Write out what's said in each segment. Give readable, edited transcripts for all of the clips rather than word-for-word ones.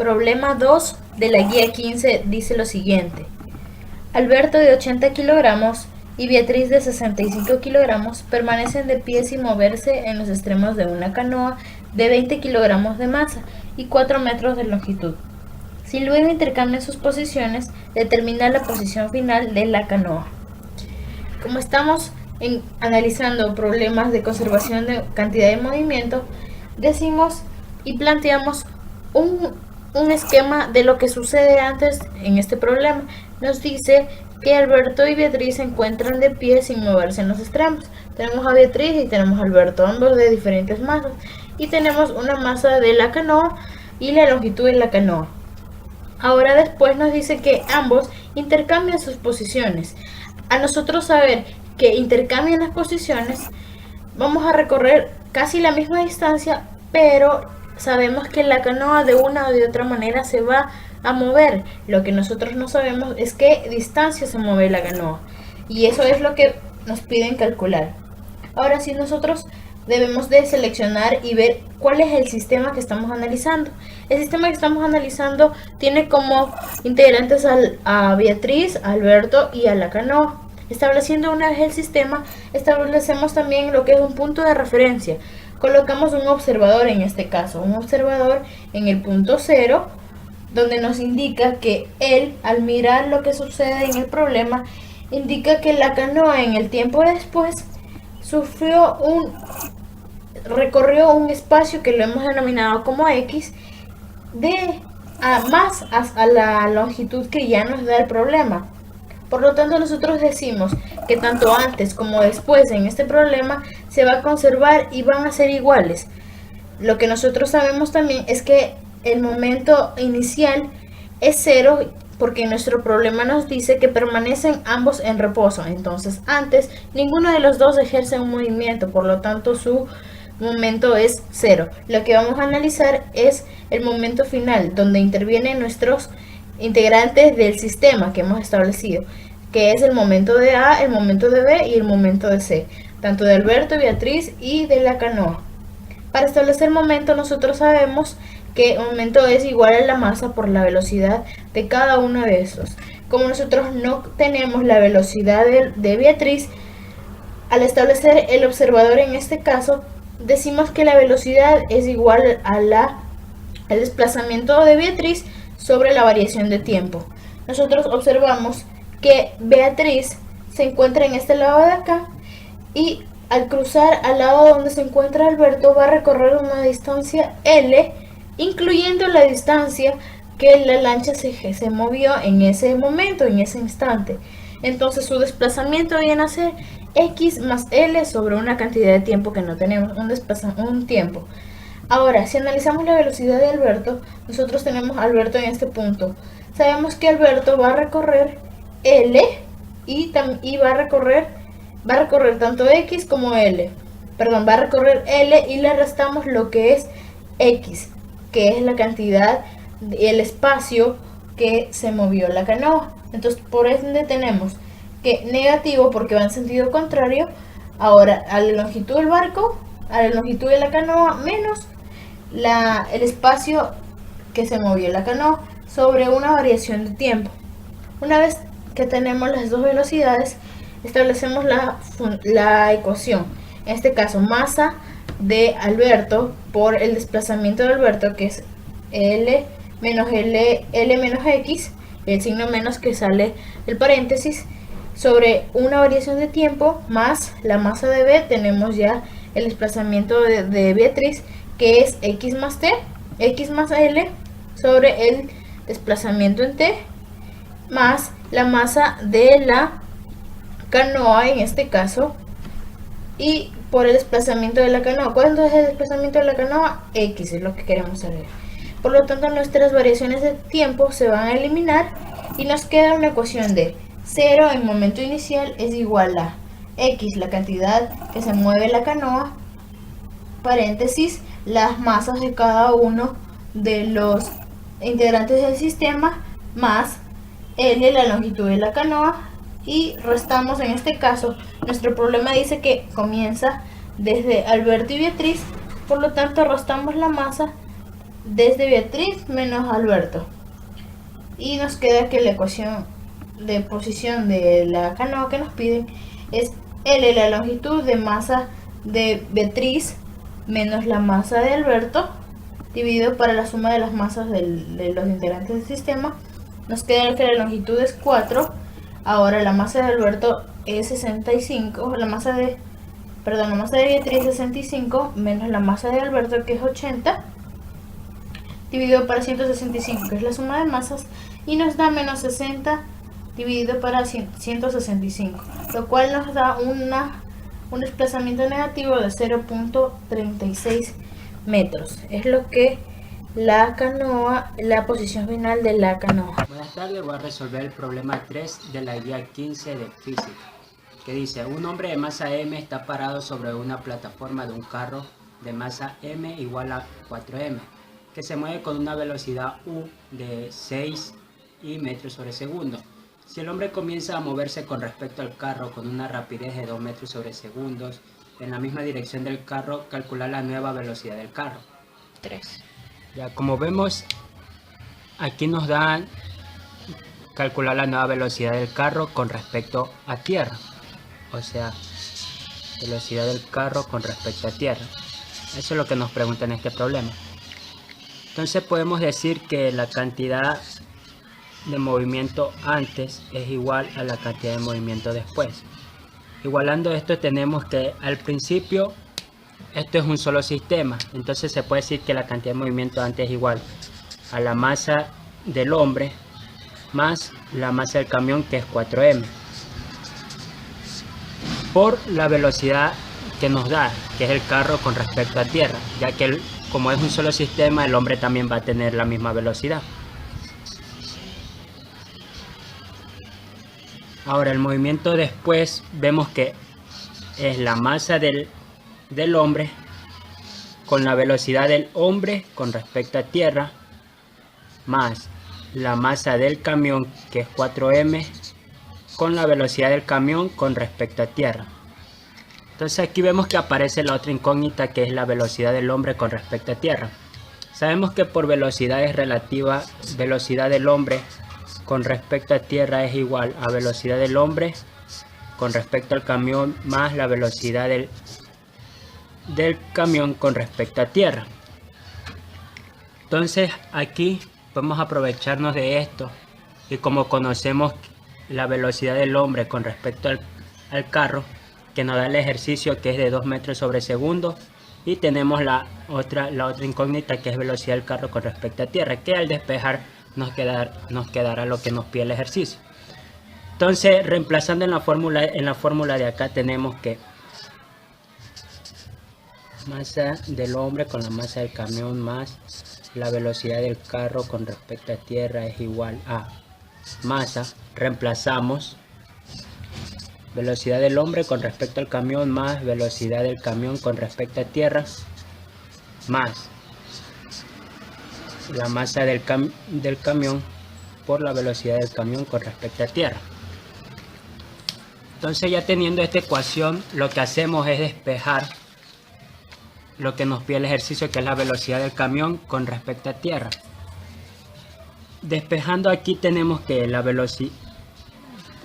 Problema 2 de la guía 15 dice lo siguiente. Alberto de 80 kilogramos y Beatriz de 65 kilogramos permanecen de pie sin moverse en los extremos de una canoa de 20 kilogramos de masa y 4 metros de longitud. Si luego intercambian sus posiciones, determina la posición final de la canoa. Como estamos analizando problemas de conservación de cantidad de movimiento, decimos y planteamos un esquema de lo que sucede antes en este problema. Nos dice que Alberto y Beatriz se encuentran de pie sin moverse en los extremos. Tenemos a Beatriz y tenemos a Alberto, ambos de diferentes masas. Y tenemos una masa de la canoa y la longitud de la canoa. Ahora después nos dice que ambos intercambian sus posiciones. A nosotros saber que intercambian las posiciones, vamos a recorrer casi la misma distancia, pero sabemos que la canoa de una o de otra manera se va a mover. Lo que nosotros no sabemos es qué distancia se mueve la canoa. Y eso es lo que nos piden calcular. Ahora sí, nosotros debemos de seleccionar y ver cuál es el sistema que estamos analizando. El sistema que estamos analizando tiene como integrantes a Beatriz, a Alberto y a la canoa. Estableciendo una vez el sistema, establecemos también lo que es un punto de referencia. Colocamos un observador en este caso, un observador en el punto 0, donde nos indica que él, al mirar lo que sucede en el problema, indica que la canoa en el tiempo después recorrió un espacio que lo hemos denominado como X más a la longitud que ya nos da el problema. Por lo tanto, nosotros decimos que tanto antes como después en este problema se va a conservar y van a ser iguales. Lo que nosotros sabemos también es que el momento inicial es 0 porque nuestro problema nos dice que permanecen ambos en reposo. Entonces, antes ninguno de los dos ejerce un movimiento, por lo tanto su momento es 0. Lo que vamos a analizar es el momento final, donde intervienen nuestros integrantes del sistema que hemos establecido, que es el momento de A, el momento de B y el momento de C, tanto de Alberto, Beatriz y de la canoa. Para establecer momento, nosotros sabemos que momento es igual a la masa por la velocidad de cada uno de esos. Como nosotros no tenemos la velocidad de Beatriz, al establecer el observador en este caso, decimos que la velocidad es igual al desplazamiento de Beatriz sobre la variación de tiempo. Nosotros observamos que Beatriz se encuentra en este lado de acá y al cruzar al lado donde se encuentra Alberto va a recorrer una distancia L, incluyendo la distancia que la lancha se movió en ese momento, en ese instante. Entonces su desplazamiento viene a ser X más L sobre una cantidad de tiempo que no tenemos, un tiempo. Ahora, si analizamos la velocidad de Alberto, nosotros tenemos a Alberto en este punto. Sabemos que Alberto va a recorrer L y va a recorrer tanto X como L. Perdón, va a recorrer L y le restamos lo que es X, que es la cantidad, el espacio que se movió la canoa. Entonces, por ende tenemos que negativo porque va en sentido contrario. Ahora, a la longitud del barco, a la longitud de la canoa menos el espacio que se movió la canoa sobre una variación de tiempo. Una vez que tenemos las dos velocidades, establecemos la ecuación. En este caso, masa de Alberto por el desplazamiento de Alberto, que es L menos X, el signo menos que sale del paréntesis, sobre una variación de tiempo más la masa de B. Tenemos ya el desplazamiento de Beatriz, que es X más L sobre el desplazamiento en T, más la masa de la canoa en este caso, y por el desplazamiento de la canoa. ¿Cuánto es el desplazamiento de la canoa? X es lo que queremos saber. Por lo tanto, nuestras variaciones de tiempo se van a eliminar y nos queda una ecuación de 0 en momento inicial es igual a X, la cantidad que se mueve la canoa, paréntesis, las masas de cada uno de los integrantes del sistema, más L, la longitud de la canoa, y restamos. En este caso, nuestro problema dice que comienza desde Alberto y Beatriz, por lo tanto restamos la masa desde Beatriz menos Alberto. Y nos queda que la ecuación de posición de la canoa que nos piden es L, la longitud de masa de Beatriz menos la masa de Alberto, dividido para la suma de las masas de los integrantes del sistema. Nos queda que la longitud es 4. Ahora la masa de Alberto es 65. La masa de Beatriz es 65 menos la masa de Alberto, que es 80, dividido para 165, que es la suma de masas, y nos da menos 60 dividido para 165, lo cual nos da un desplazamiento negativo de 0.36 metros. Es lo que la posición final de la canoa. Buenas tardes, voy a resolver el problema 3 de la guía 15 de física, que dice: un hombre de masa m está parado sobre una plataforma de un carro de masa m igual a 4m, que se mueve con una velocidad u de 6 metros sobre segundo. Si el hombre comienza a moverse con respecto al carro con una rapidez de 2 metros sobre segundo en la misma dirección del carro, calcular la nueva velocidad del carro. 3. Ya, como vemos, aquí nos dan calcular la nueva velocidad del carro con respecto a tierra, o sea, velocidad del carro con respecto a tierra. Eso es lo que nos pregunta en este problema. Entonces podemos decir que la cantidad de movimiento antes es igual a la cantidad de movimiento después. Igualando esto, tenemos que al principio esto es un solo sistema, entonces se puede decir que la cantidad de movimiento antes es igual a la masa del hombre más la masa del camión, que es 4m, por la velocidad que nos da, que es el carro con respecto a tierra, ya que como es un solo sistema, el hombre también va a tener la misma velocidad. Ahora el movimiento después vemos que es la masa del hombre con la velocidad del hombre con respecto a tierra, más la masa del camión, que es 4m, con la velocidad del camión con respecto a tierra. Entonces aquí vemos que aparece la otra incógnita, que es la velocidad del hombre con respecto a tierra. Sabemos que por velocidades relativas, velocidad del hombre con respecto a tierra es igual a velocidad del hombre con respecto al camión más la velocidad del camión con respecto a tierra. Entonces aquí podemos aprovecharnos de esto, y como conocemos la velocidad del hombre con respecto al carro, que nos da el ejercicio, que es de 2 metros sobre segundo, y tenemos la otra incógnita, que es velocidad del carro con respecto a tierra, que al despejar nos quedará lo que nos pide el ejercicio. Entonces, reemplazando en la fórmula de acá, tenemos que masa del hombre con la masa del camión más la velocidad del carro con respecto a tierra es igual a masa. Reemplazamos velocidad del hombre con respecto al camión más velocidad del camión con respecto a tierra, más la masa del camión por la velocidad del camión con respecto a tierra. Entonces, ya teniendo esta ecuación, lo que hacemos es despejar lo que nos pide el ejercicio, que es la velocidad del camión con respecto a tierra. Despejando aquí, tenemos que la velocidad,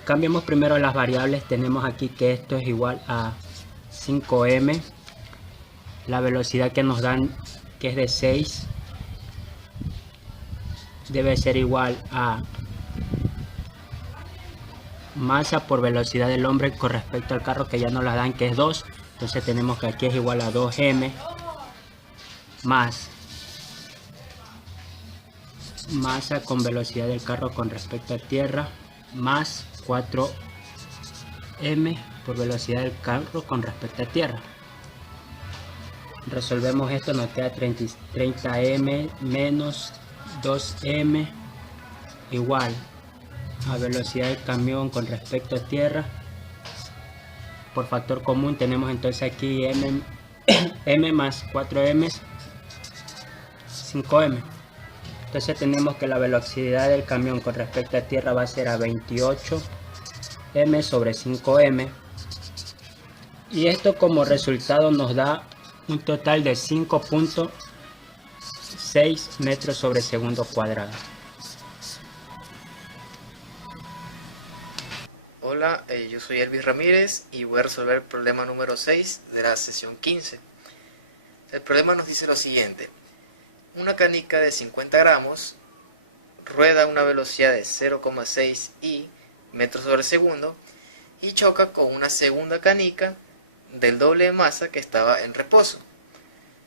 cambiamos primero las variables. Tenemos aquí que esto es igual a 5m, la velocidad que nos dan, que es de 6, debe ser igual a masa por velocidad del hombre con respecto al carro, que ya nos la dan, que es 2. Entonces tenemos que aquí es igual a 2m más masa con velocidad del carro con respecto a tierra, más 4m por velocidad del carro con respecto a tierra. Resolvemos esto, nos queda 30m menos 2m igual a velocidad del camión con respecto a tierra. Por factor común tenemos entonces aquí m más 4m, 5m. Entonces tenemos que la velocidad del camión con respecto a tierra va a ser a 28m sobre 5m, y esto como resultado nos da un total de 5.6 0,6 metros sobre segundo cuadrado. Hola, yo soy Elvis Ramírez y voy a resolver el problema número 6 de la sesión 15. El problema nos dice lo siguiente. Una canica de 50 gramos rueda a una velocidad de 0,6 i metros sobre segundo y choca con una segunda canica del doble de masa que estaba en reposo.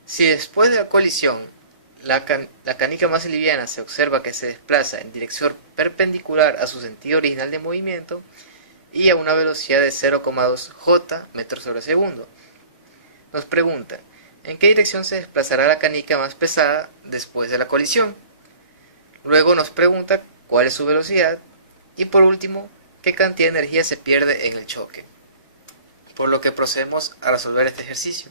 Si después de la colisión la canica más liviana se observa que se desplaza en dirección perpendicular a su sentido original de movimiento y a una velocidad de 0,2 j metros sobre segundo, nos pregunta en qué dirección se desplazará la canica más pesada después de la colisión. Luego nos pregunta cuál es su velocidad y por último qué cantidad de energía se pierde en el choque. Por lo que procedemos a resolver este ejercicio.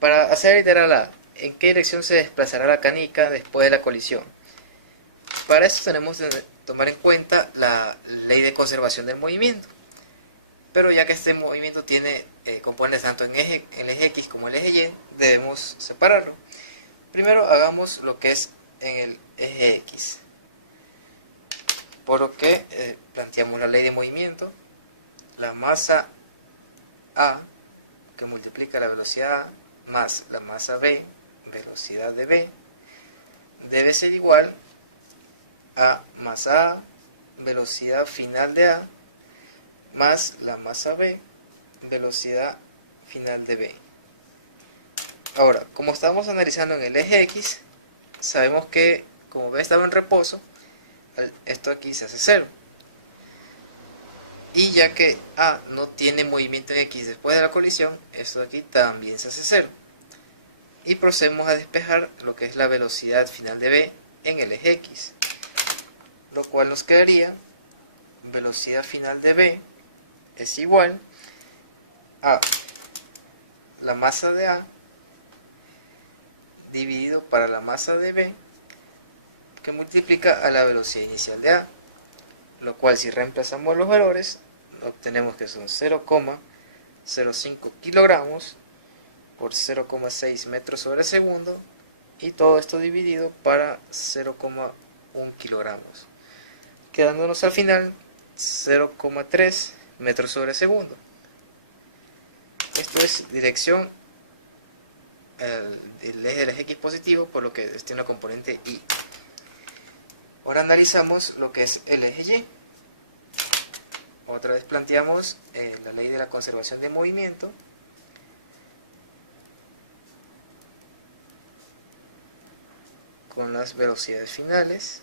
Para hacer literal A, ¿en qué dirección se desplazará la canica después de la colisión? Para esto tenemos que tomar en cuenta la ley de conservación del movimiento. Pero ya que este movimiento tiene componentes tanto en el eje X como en el eje Y, debemos separarlo. Primero hagamos lo que es en el eje X. Por lo que planteamos la ley de movimiento. La masa A, que multiplica la velocidad A, más la masa B, velocidad de B, debe ser igual a masa A, velocidad final de A, más la masa B, velocidad final de B. Ahora, como estamos analizando en el eje X, sabemos que como B estaba en reposo, esto aquí se hace 0. Y ya que A no tiene movimiento en X después de la colisión, esto de aquí también se hace 0. Y procedemos a despejar lo que es la velocidad final de B en el eje X. Lo cual nos quedaría velocidad final de B es igual a la masa de A dividido para la masa de B que multiplica a la velocidad inicial de A, lo cual si reemplazamos los valores obtenemos que son 0,05 kilogramos por 0,6 metros sobre segundo y todo esto dividido para 0,1 kilogramos, quedándonos al final 0,3 metros sobre segundo. Esto es dirección el eje del eje X positivo, por lo que tiene una componente Y. Ahora analizamos lo que es el eje Y. Otra vez planteamos la ley de la conservación de movimiento. Con las velocidades finales.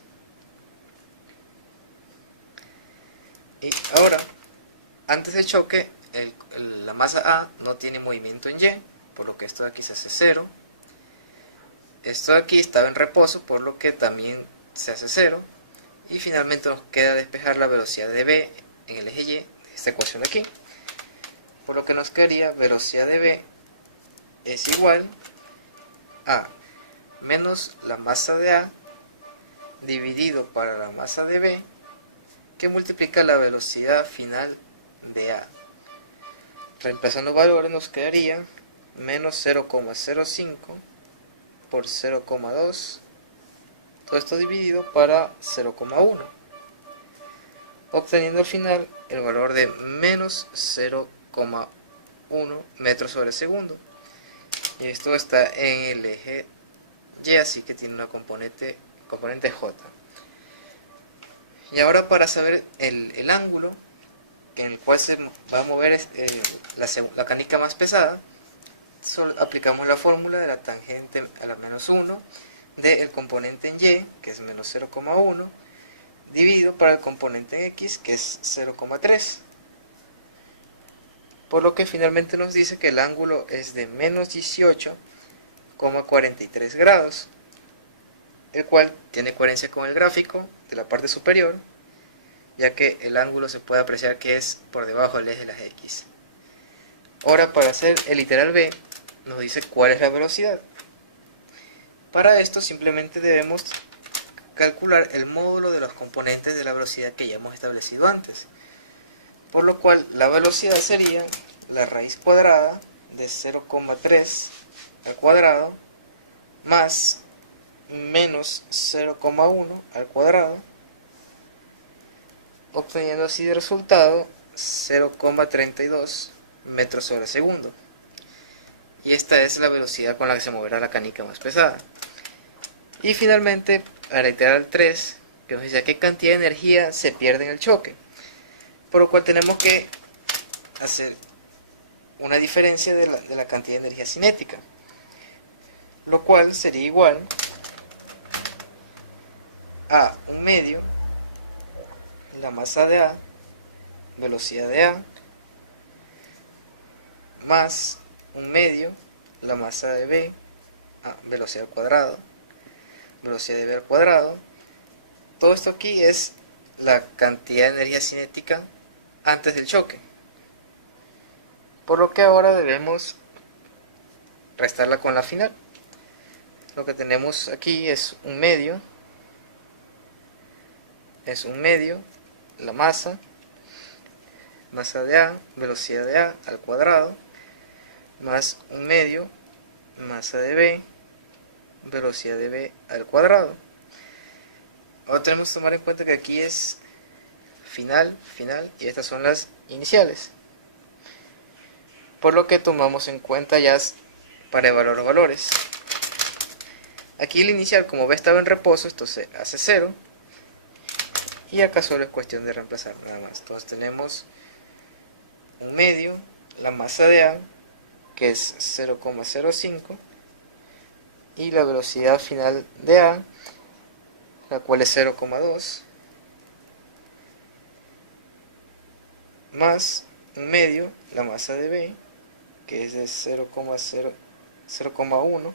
Y ahora, antes del choque, la masa A no tiene movimiento en Y, por lo que esto de aquí se hace 0. Esto de aquí estaba en reposo, por lo que también se hace 0. Y finalmente nos queda despejar la velocidad de B en el eje Y, de esta ecuación de aquí. Por lo que nos quedaría velocidad de B es igual a menos la masa de A dividido para la masa de B, que multiplica la velocidad final de A. Reemplazando valores nos quedaría menos 0,05 por 0,2, todo esto dividido para 0,1, obteniendo al final el valor de menos 0,1 metros sobre segundo. Y esto está en el eje Y, así que tiene una componente J. Y ahora para saber el ángulo en el cual se va a mover la canica más pesada, solo aplicamos la fórmula de la tangente a la menos 1 del componente en Y, que es menos 0,1, dividido para el componente en X, que es 0,3. Por lo que finalmente nos dice que el ángulo es de menos 18,43 grados, el cual tiene coherencia con el gráfico de la parte superior, ya que el ángulo se puede apreciar que es por debajo del eje de las X. Ahora, para hacer el literal B, nos dice cuál es la velocidad. Para esto simplemente debemos calcular el módulo de los componentes de la velocidad que ya hemos establecido antes. Por lo cual la velocidad sería la raíz cuadrada de 0,3 al cuadrado más menos 0,1 al cuadrado, obteniendo así de resultado 0,32 metros sobre segundo. Y esta es la velocidad con la que se moverá la canica más pesada. Y finalmente, para reiterar el 3, que nos dice qué cantidad de energía se pierde en el choque, por lo cual tenemos que hacer una diferencia de la cantidad de energía cinética, lo cual sería igual a 1/2 la masa de A, velocidad de A, más 1/2 la masa de B, velocidad al cuadrado, velocidad de B al cuadrado. Todo esto aquí es la cantidad de energía cinética antes del choque, por lo que ahora debemos restarla con la final. Lo que tenemos aquí es 1/2 la masa de A, velocidad de A al cuadrado, más 1/2 masa de B, velocidad de B al cuadrado. Ahora tenemos que tomar en cuenta que aquí es final y estas son las iniciales, por lo que tomamos en cuenta ya para evaluar los valores. Aquí el inicial, como B estaba en reposo, esto se hace 0, y acá solo es cuestión de reemplazar nada más. Entonces tenemos 1/2 la masa de A, que es 0,05, y la velocidad final de A, la cual es 0,2, más 1/2 la masa de B, que es de 0,1,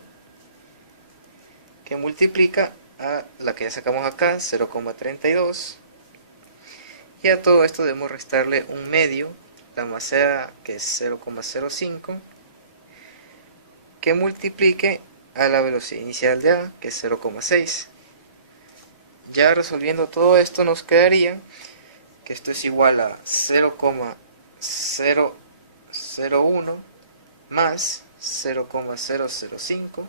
que multiplica a la que ya sacamos acá, 0,32, y a todo esto debemos restarle 1/2 la masa de A, que es 0,05, que multiplique a la velocidad inicial de A, que es 0,6. Ya resolviendo todo esto nos quedaría que esto es igual a 0,001 más 0,005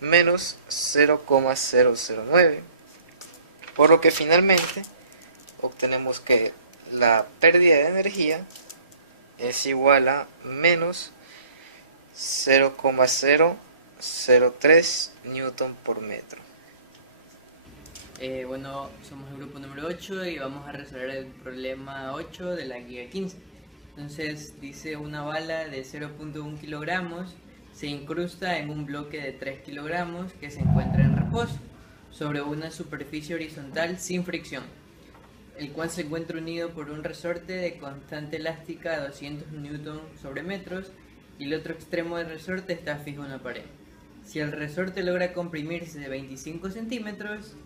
menos 0,009, por lo que finalmente obtenemos que la pérdida de energía es igual a menos 0,003 newton por metro. Bueno, somos el grupo número 8 y vamos a resolver el problema 8 de la guía 15. Entonces dice: una bala de 0,1 kilogramos se incrusta en un bloque de 3 kilogramos que se encuentra en reposo sobre una superficie horizontal sin fricción, el cual se encuentra unido por un resorte de constante elástica a 200 newton sobre metros, y el otro extremo del resorte está fijo en la pared. Si el resorte logra comprimirse de 25 centímetros,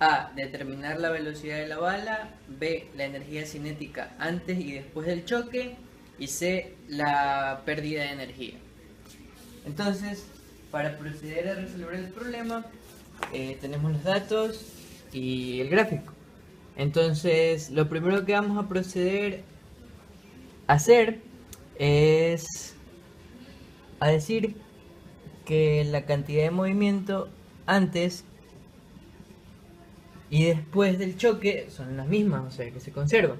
A. Determinar la velocidad de la bala, B. La energía cinética antes y después del choque, y C. La pérdida de energía. Entonces, para proceder a resolver el problema, tenemos los datos y el gráfico. Entonces, lo primero que vamos a proceder a hacer es a decir que la cantidad de movimiento antes y después del choque son las mismas, o sea que se conservan.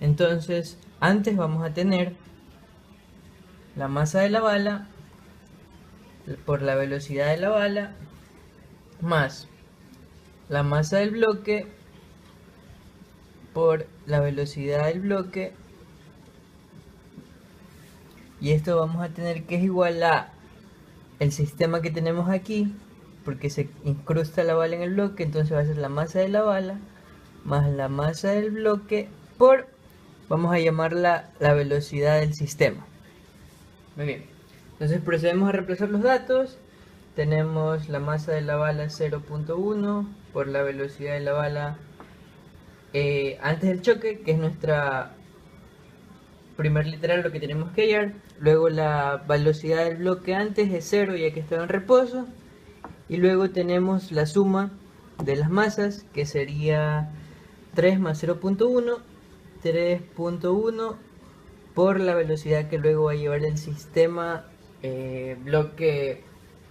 Entonces, antes vamos a tener la masa de la bala por la velocidad de la bala más la masa del bloque por la velocidad del bloque, y esto vamos a tener que es igual a el sistema que tenemos aquí, porque se incrusta la bala en el bloque. Entonces va a ser la masa de la bala más la masa del bloque por, vamos a llamarla, la velocidad del sistema. Muy bien, entonces procedemos a reemplazar los datos. Tenemos la masa de la bala 0,1 por la velocidad de la bala antes del choque, que es nuestra primer literal, lo que tenemos que hallar. Luego la velocidad del bloque antes es 0, ya que estaba en reposo. Y luego tenemos la suma de las masas, que sería 3 más 0,1, 3,1 por la velocidad que luego va a llevar el sistema bloque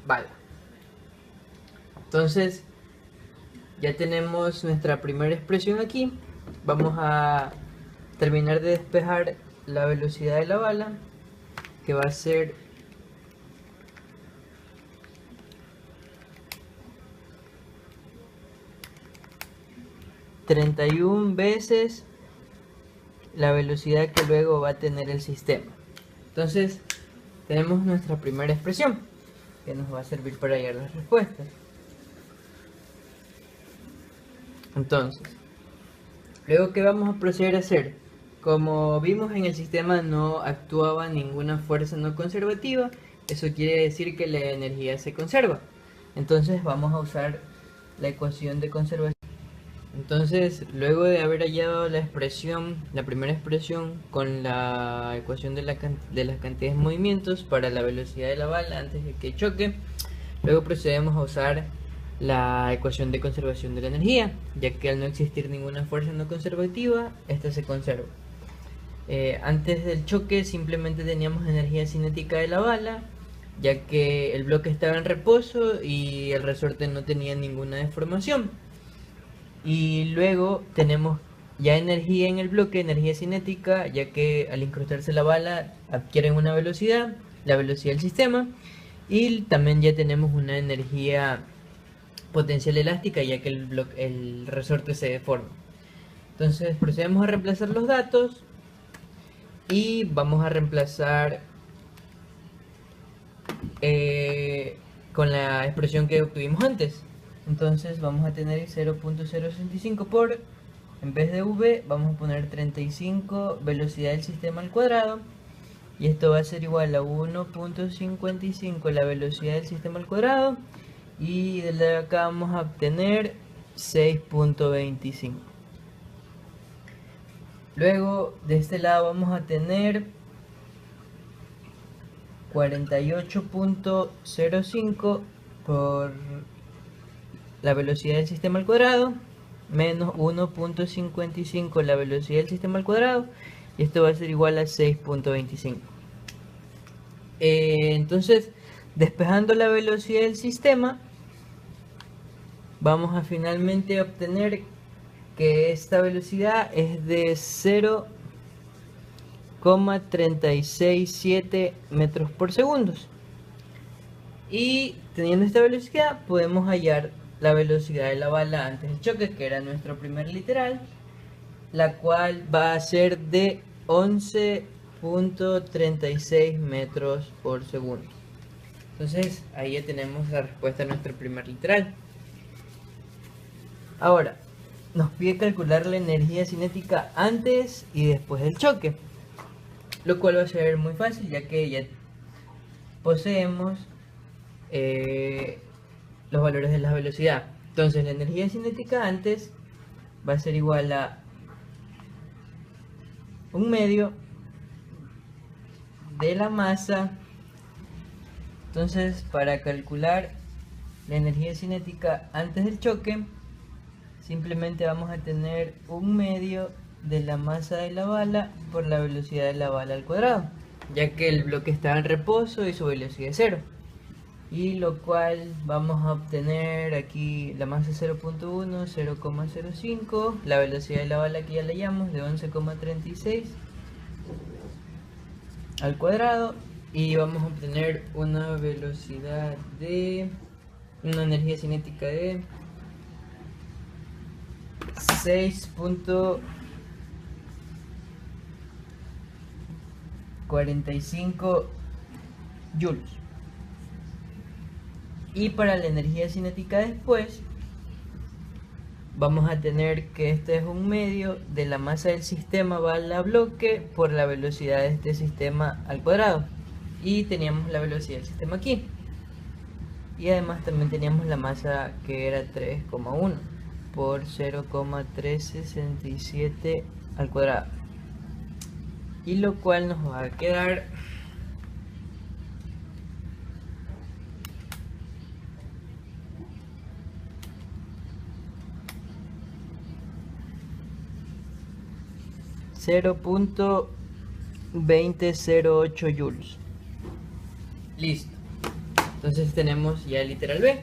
bala. Entonces ya tenemos nuestra primera expresión aquí. Vamos a terminar de despejar la velocidad de la bala, que va a ser ...31 veces la velocidad que luego va a tener el sistema. Entonces tenemos nuestra primera expresión, que nos va a servir para hallar las respuestas. Entonces, luego, ¿qué vamos a proceder a hacer? Como vimos, en el sistema no actuaba ninguna fuerza no conservativa. Eso quiere decir que la energía se conserva. Entonces vamos a usar la ecuación de conservación. Entonces, luego de haber hallado la primera expresión con la ecuación de las cantidades de movimientos para la velocidad de la bala antes de que choque, luego procedemos a usar la ecuación de conservación de la energía, ya que al no existir ninguna fuerza no conservativa, esta se conserva. Antes del choque simplemente teníamos energía cinética de la bala, ya que el bloque estaba en reposo y el resorte no tenía ninguna deformación. Y luego tenemos ya energía en el bloque, energía cinética, ya que al incrustarse la bala adquieren una velocidad, la velocidad del sistema, y también ya tenemos una energía potencial elástica, ya que el resorte se deforma. Entonces procedemos a reemplazar los datos y vamos a reemplazar con la expresión que obtuvimos antes. Entonces vamos a tener 0.065 por, en vez de v, vamos a poner 35 velocidad del sistema al cuadrado. Y esto va a ser igual a 1.55 la velocidad del sistema al cuadrado. Y de acá vamos a obtener 6.25. Luego de este lado vamos a tener 48.05 por la velocidad del sistema al cuadrado menos 1.55 la velocidad del sistema al cuadrado, y esto va a ser igual a 6.25. Entonces, despejando la velocidad del sistema, vamos a finalmente obtener que esta velocidad es de 0,367 metros por segundo. Y teniendo esta velocidad podemos hallar la velocidad de la bala antes del choque, que era nuestro primer literal, la cual va a ser de 11.36 metros por segundo. Entonces ahí ya tenemos la respuesta a nuestro primer literal. Ahora nos pide calcular la energía cinética antes y después del choque, lo cual va a ser muy fácil, ya que ya poseemos los valores de la velocidad. Entonces la energía cinética antes va a ser igual a 1/2 de la masa. Entonces, para calcular la energía cinética antes del choque, simplemente vamos a tener 1/2 de la masa de la bala por la velocidad de la bala al cuadrado, ya que el bloque está en reposo y su velocidad es 0. Y lo cual vamos a obtener aquí la masa 0.1, 0,05, la velocidad de la bala que ya la hallamos de 11,36 al cuadrado, y vamos a obtener una velocidad de una energía cinética de 6.45 joules. Y para la energía cinética después, vamos a tener que este es 1/2 de la masa del sistema bala bloque por la velocidad de este sistema al cuadrado. Y teníamos la velocidad del sistema aquí. Y además también teníamos la masa, que era 3,1 por 0,367 al cuadrado. Y lo cual nos va a quedar 0.2008 joules. Listo. Entonces tenemos ya el literal B.